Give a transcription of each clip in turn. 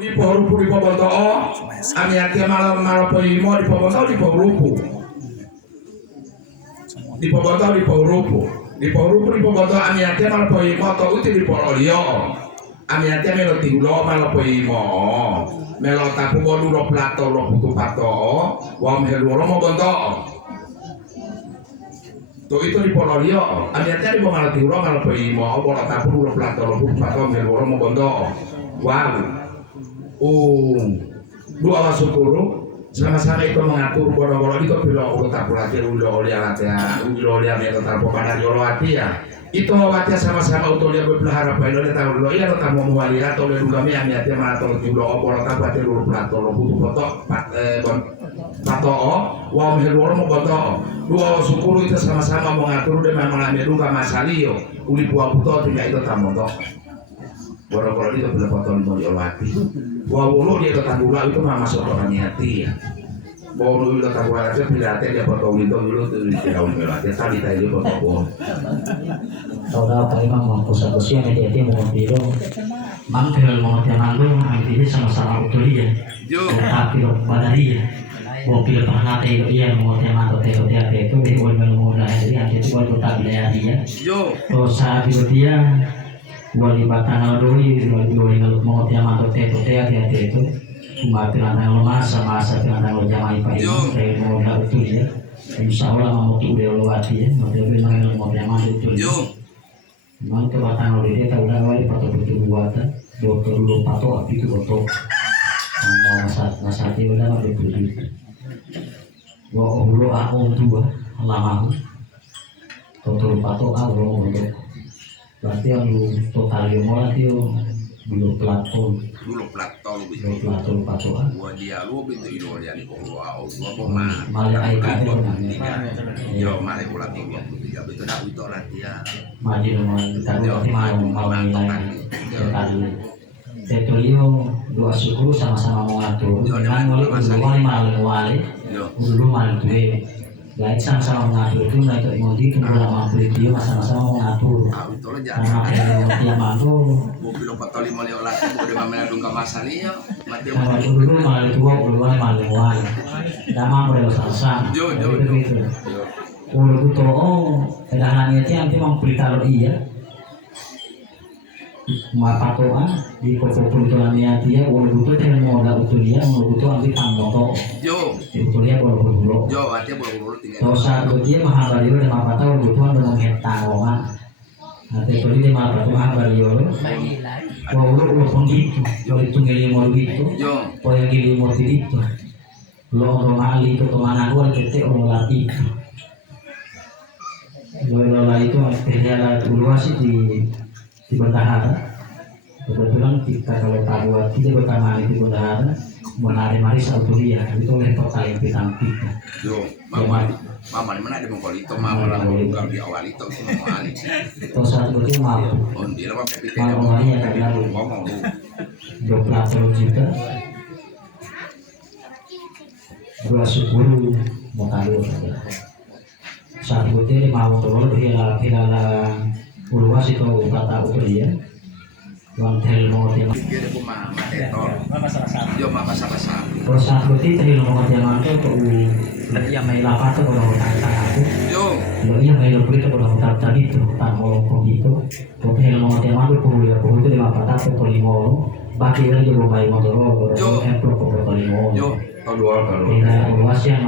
Di rupu di poboto ami ati malam poimo di poboto di rupu di poboto di rupu di poboto ami ati malam poimo to uti di polio ami ati melo tinglo malam poimo melo tapu bodu lo plato lo putu pato wam helu lo mo bonto to itu di polio ami ati di malam tinglo malam poimo bodo tapu lo plato lo putu pato helu lo mo bonto wow. Dua wasukuru sama-sama itu mengatur bola-bola itu bila ulo tapulati ulo olialatia ulo oliamia total pokoknya ulo atia itu watia sama-sama utolia berpelihara apa itu tahu lo iya lo tamu mualia atau lo kami yang niatnya matur ulo bola tapulati ulo plato lo butuh foto pato wam heloro mau foto dua wasukuru itu sama-sama mengatur dan mengalami duka masalio uli buah buto tidak itu tamu toh bola-bola itu bila foto lo diolati wawulu dia tetap bulan itu mah masuk orang hati ya. Bawa dulu tetap bulan aja pilatnya dia foto itu dulu tuh di daun pilatnya tadi tadi foto bom. Tahu apa imam mampu sakusia media dia mau biru, mangkel mau tiang lu, ini sama-sama utuh dia. Tapi lo pada dia, mobil pernah teh dia mau tiang atau teh itu di awal mulai jadi itu waktu tak dia dia. Terus saat itu dia wali batang doi wali mau tiang atau teh itu cuma pilanang lo masa pilanang lo jamai pak itu dari mau dah betul ya insya Allah mau tuh dia lo hati ya mau dia bilang mau tiang atau betul memang ke batang lo dia tahu dah wali patok betul buatan dokter dulu patok api itu betul masa dia udah mau betul gua lo aku tua lama dokter patok aku untuk berarti yang lu total yang mau nanti dulu platon patokan gua dia lu pintu idol dia di bawah gua pemain malah ikan itu yo malah ulang ini ya betul dah itu latihan maju dengan mau nilai tadi Tetulio dua suku sama-sama mengatur dengan wali dulu malu tuh baik sama-sama mengatur itu mereka modi itu ulama dia sama-sama mengatur karena dia mampu mobil 45 olah udah mamela dungka masani ya mati dulu malu tua duluan malu wali nama boleh salsa itu ulu itu edahannya itu nanti memberi kalau iya mapatoan di kebetulannya dia ulu itu yang mau ada utulia ulu itu nanti tanggung utulia bulu artinya kalau saat dia mahabariyo dan mapatau kebutuhan dengan hetawangan nanti itu dia mapatau mahabariyo ulu penggitu kalau itu ngilimor gitu kalau yang ngilimor itu lo romali itu kemana gua kita orang latih lo itu akhirnya dulu sih di bendahara kebetulan kita kalau tahu kita pertama di bendahara menari sautulia itu oleh total yang bintang kita mama di mana ada mengkol itu mama lah kalau di awal itu mau alik terus satu itu mau dia apa pikir mau ya kan ngomong 20 juta dua sepuluh mau tahu saat itu mau turun hilal uluas itu kata utulia uang tel mau dia pikir aku mama etor yo mama sama-sama terus saat itu tel mau dia mantu tuh yang main apa tuh kalau tanya aku lo yang main lo itu kalau tadi tuh tak mau begitu tuh tel mau dia mantu pulau itu lima patah tuh limo bagi lagi belum main motor lo emplo kalau limo tahun dua kalau uluas yang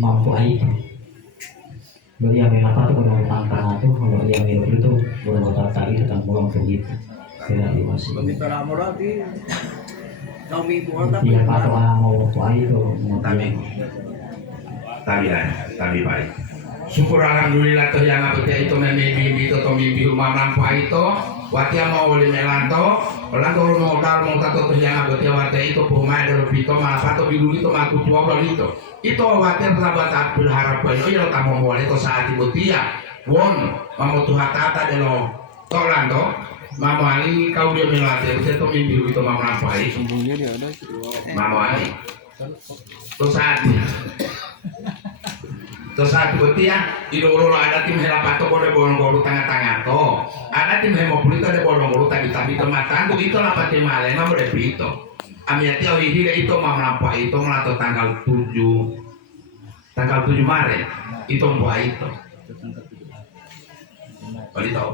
mampu itu lo yang main apa tuh kalau tangkang itu kalau yang main itu boleh tadi tentang pulang begitu tidak masih begitu ramah di kami buat iya patokan mau itu tapi baik syukur alhamdulillah tuh yang abdi itu mimpi itu mimpi rumah lampa itu watia mau oleh melanto melanto mau tato tuh yang abdi watia itu pemain dari itu malah pato bidu itu maku tua itu watia sahabat berharap itu ya tamu mau itu saat itu dia won mau tuh tata delo tolanto Mama Ali kau dia melatih itu mimpi itu mama lampai sembunyi dia ada Mama Ali tuh saat Terus satu dia idolo ada tim helapato kode bolong-bolong tengah-tengah to. Ada tim hemopulito ada bolong-bolong tapi kematan tuh itu lah pati male mah udah pito. Amiati awihile itu mah melampa itu melato tanggal 7 Maret itu mbak itu. Kalau tahu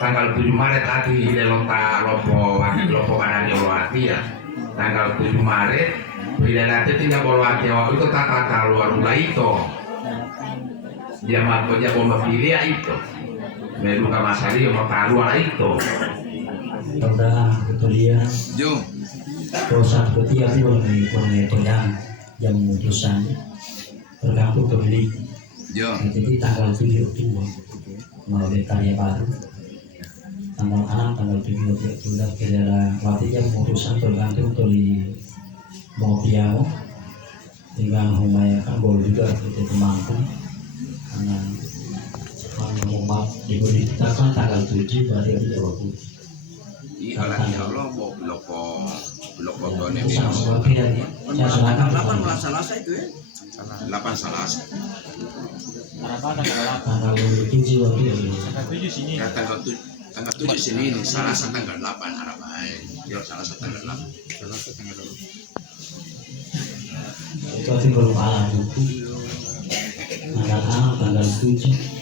tanggal 7 Maret lagi hile lompo mana jolati ya. Tanggal 7 Maret hile nanti tinggal bolati waktu itu tata luar mulai itu. Dia mau pilih ya itu meruka masari mau taruh itu Udah betul dia. Jo. Dosa ketiga itu pengetahuan yang memutuskan tergantung pemilik. Jo. Jadi tanggal 7 Oktober melalui karya baru. Tanggal 6 tanggal 7 Oktober kira waktu yang memutuskan tergantung dari mau piano dengan memayakan gol juga itu mampu karena mau diberitakan tanggal 7 berarti itu waktu. Iya lagi Allah mau blok fotonya Itu sama seperti dari saya silakan Kapan malah Selasa itu ya? 8 Selasa. tanggal 7 waktu itu. Ya tanggal 7 sini ini Selasa tanggal 8 harap baik. Ya Selasa tanggal 8. Itu arti belum alam itu tanggal 6 tanggal 7